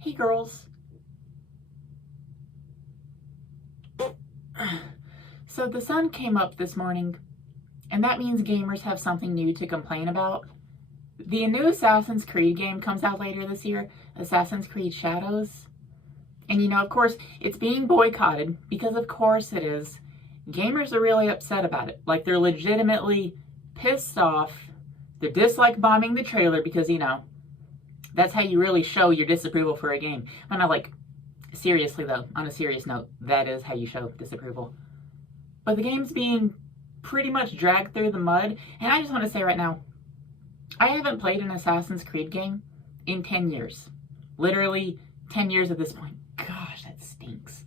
Hey girls. So the sun came up this morning, and that means gamers have something new to complain about. The new Assassin's Creed game comes out later this year, Assassin's Creed Shadows. And you know, of course, it's being boycotted because of course it is. Gamers are really upset about it. Like, they're legitimately pissed off. They're dislike bombing the trailer because, you know, that's how you really show your disapproval for a game. And I'm like, seriously though, on a serious note, that is how you show disapproval. But the game's being pretty much dragged through the mud. And I just want to say right now, I haven't played an Assassin's Creed game in 10 years. Literally 10 years at this point. Gosh, that stinks.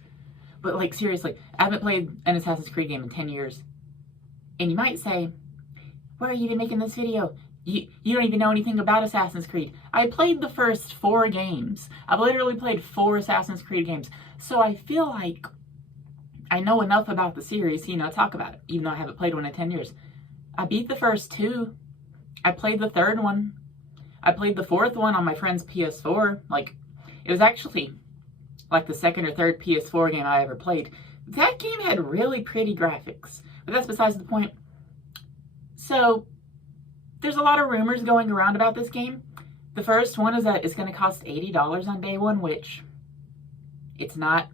But like, seriously, I haven't played an Assassin's Creed game in 10 years. And you might say, why are you even making this video? You don't even know anything about Assassin's Creed. I played the first 4 games. I've literally played 4 Assassin's Creed games. So I feel like I know enough about the series to, you know, talk about it, even though I haven't played one in 10 years. I beat the first 2. I played the 3rd one. I played the 4th one on my friend's PS4. Like, it was actually like the 2nd or 3rd PS4 game I ever played. That game had really pretty graphics, but that's besides the point. So, there's a lot of rumors going around about this game. The first one is that it's going to cost $80 on day one, which it's not.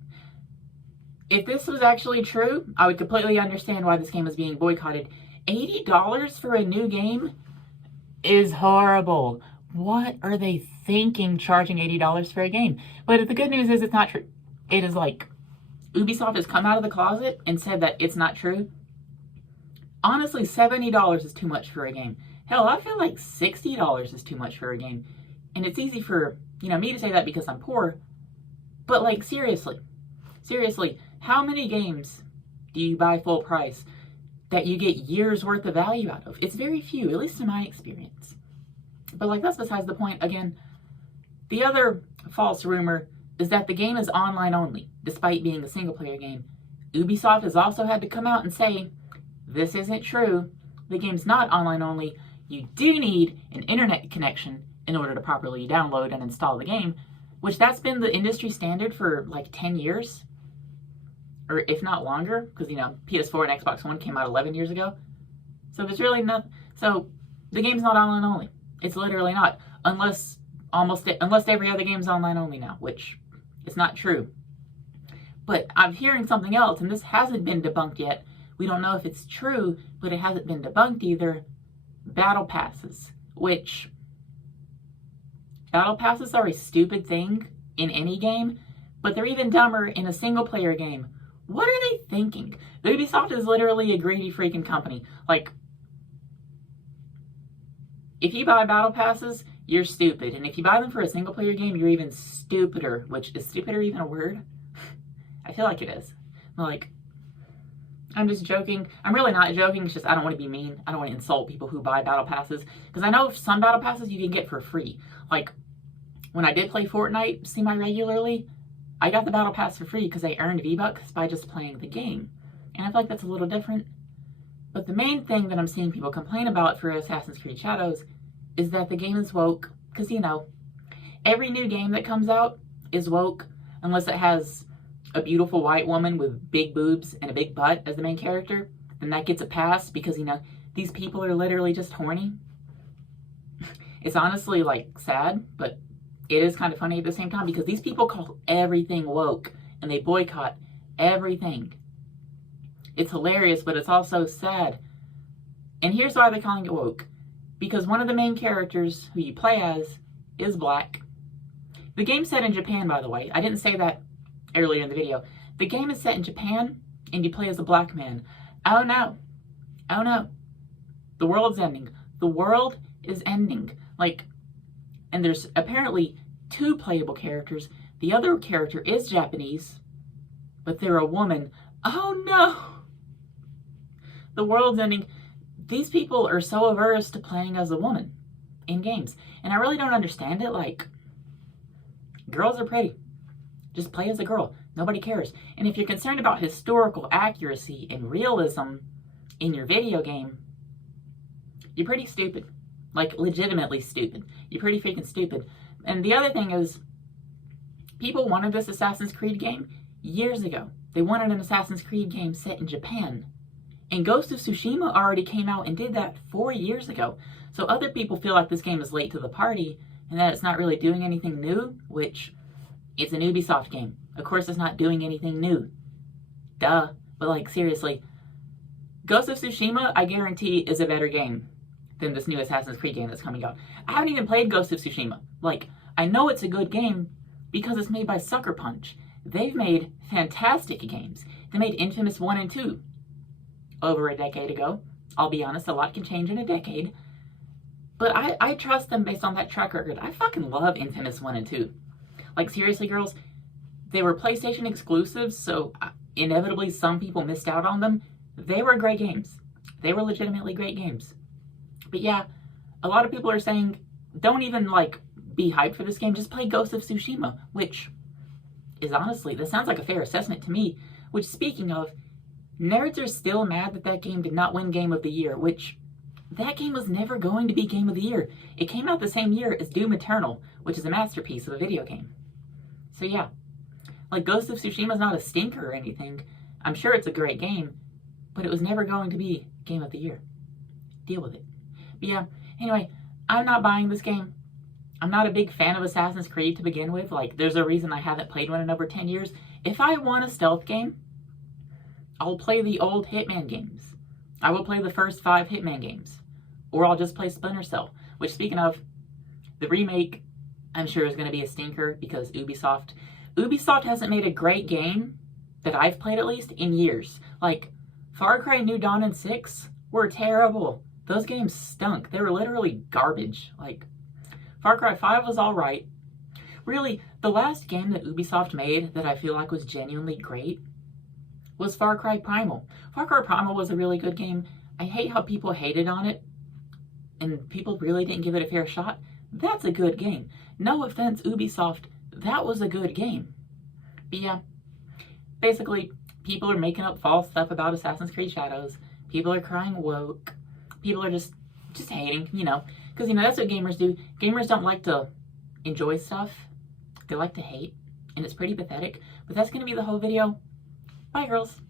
If this was actually true, I would completely understand why this game is being boycotted. $80 for a new game is horrible. What are they thinking, charging $80 for a game? But the good news is it's not true. It is like, Ubisoft has come out of the closet and said that it's not true. Honestly, $70 is too much for a game. Hell, I feel like $60 is too much for a game. And it's easy for, you know, me to say that because I'm poor. But like, seriously, how many games do you buy full price that you get years worth of value out of? It's very few, at least in my experience. But like, that's besides the point. Again, the other false rumor is that the game is online only, despite being a single player game. Ubisoft has also had to come out and say, this isn't true. The game's not online only. You do need an internet connection in order to properly download and install the game, which that's been the industry standard for like 10 years, or if not longer, because, you know, PS4 and Xbox One came out 11 years ago. So there's really nothing. So the game's not online only. It's literally not, unless every other game's online only now, which is not true. But I'm hearing something else, and this hasn't been debunked yet. We don't know if it's true, but it hasn't been debunked either. Battle passes, which battle passes are a stupid thing in any game, but they're even dumber in a single player game. What are they thinking? Ubisoft is literally a greedy freaking company. Like, if you buy battle passes, you're stupid. And if you buy them for a single player game, you're even stupider. Which, is stupider even a word? I feel like it is. Like, I'm just joking. I'm really not joking. It's just I don't want to be mean. I don't want to insult people who buy battle passes. Because I know some battle passes you can get for free. Like, when I did play Fortnite semi-regularly, I got the battle pass for free because I earned V-Bucks by just playing the game. And I feel like that's a little different. But the main thing that I'm seeing people complain about for Assassin's Creed Shadows is that the game is woke. Because, you know, every new game that comes out is woke unless it has a beautiful white woman with big boobs and a big butt as the main character. Then that gets a pass because, you know, these people are literally just horny. It's honestly, like, sad, but it is kind of funny at the same time because these people call everything woke and they boycott everything. It's hilarious, but it's also sad. And here's why they're calling it woke. Because one of the main characters who you play as is black. The game's set in Japan, by the way. I didn't say that earlier in the video. The game is set in Japan and you play as a black man. Oh no. Oh no. The world's ending. The world is ending. Like, and there's apparently 2 playable characters. The other character is Japanese, but they're a woman. Oh no. The world's ending. These people are so averse to playing as a woman in games. And I really don't understand it. Like, girls are pretty. Just play as a girl. Nobody cares. And if you're concerned about historical accuracy and realism in your video game, you're pretty stupid. Like, legitimately stupid. You're pretty freaking stupid. And the other thing is, People wanted this Assassin's Creed game years ago. They wanted an Assassin's Creed game set in Japan. And Ghost of Tsushima already came out and did that 4 years ago. So other people feel like this game is late to the party and that it's not really doing anything new, which it's an Ubisoft game. Of course it's not doing anything new. Duh. But like, seriously, Ghost of Tsushima, I guarantee, is a better game than this new Assassin's Creed game that's coming out. I haven't even played Ghost of Tsushima. Like, I know it's a good game because it's made by Sucker Punch. They've made fantastic games. They made Infamous 1 and 2 over a decade ago. I'll be honest, a lot can change in a decade. But I trust them based on that track record. I fucking love Infamous 1 and 2. Like, seriously, girls, they were PlayStation exclusives, so inevitably some people missed out on them. They were great games. They were legitimately great games. But yeah, a lot of people are saying, don't even, like, be hyped for this game. Just play Ghost of Tsushima, which is honestly, that sounds like a fair assessment to me. Which, speaking of, nerds are still mad that that game did not win Game of the Year, which that game was never going to be Game of the Year. It came out the same year as Doom Eternal, which is a masterpiece of a video game. So yeah, like, Ghost of Tsushima is not a stinker or anything. I'm sure it's a great game, but it was never going to be Game of the Year. Deal with it. But yeah, anyway, I'm not buying this game. I'm not a big fan of Assassin's Creed to begin with. Like, there's a reason I haven't played one in over 10 years. If I want a stealth game, I'll play the old Hitman games. I will play the first 5 Hitman games. Or I'll just play Splinter Cell. Which, speaking of, the remake, I'm sure is going to be a stinker because Ubisoft hasn't made a great game, that I've played at least, in years. Like, Far Cry New Dawn and 6 were terrible. Those games stunk. They were literally garbage. Like, Far Cry 5 was alright. Really, the last game that Ubisoft made that I feel like was genuinely great was Far Cry Primal. Far Cry Primal was a really good game. I hate how people hated on it, and people really didn't give it a fair shot. That's a good game. No offense, Ubisoft, that was a good game. But yeah, basically, people are making up false stuff about Assassin's Creed Shadows. People are crying woke. People are just hating, you know. Because, you know, that's what gamers do. Gamers don't like to enjoy stuff. They like to hate. And it's pretty pathetic. But that's going to be the whole video. Bye, girls.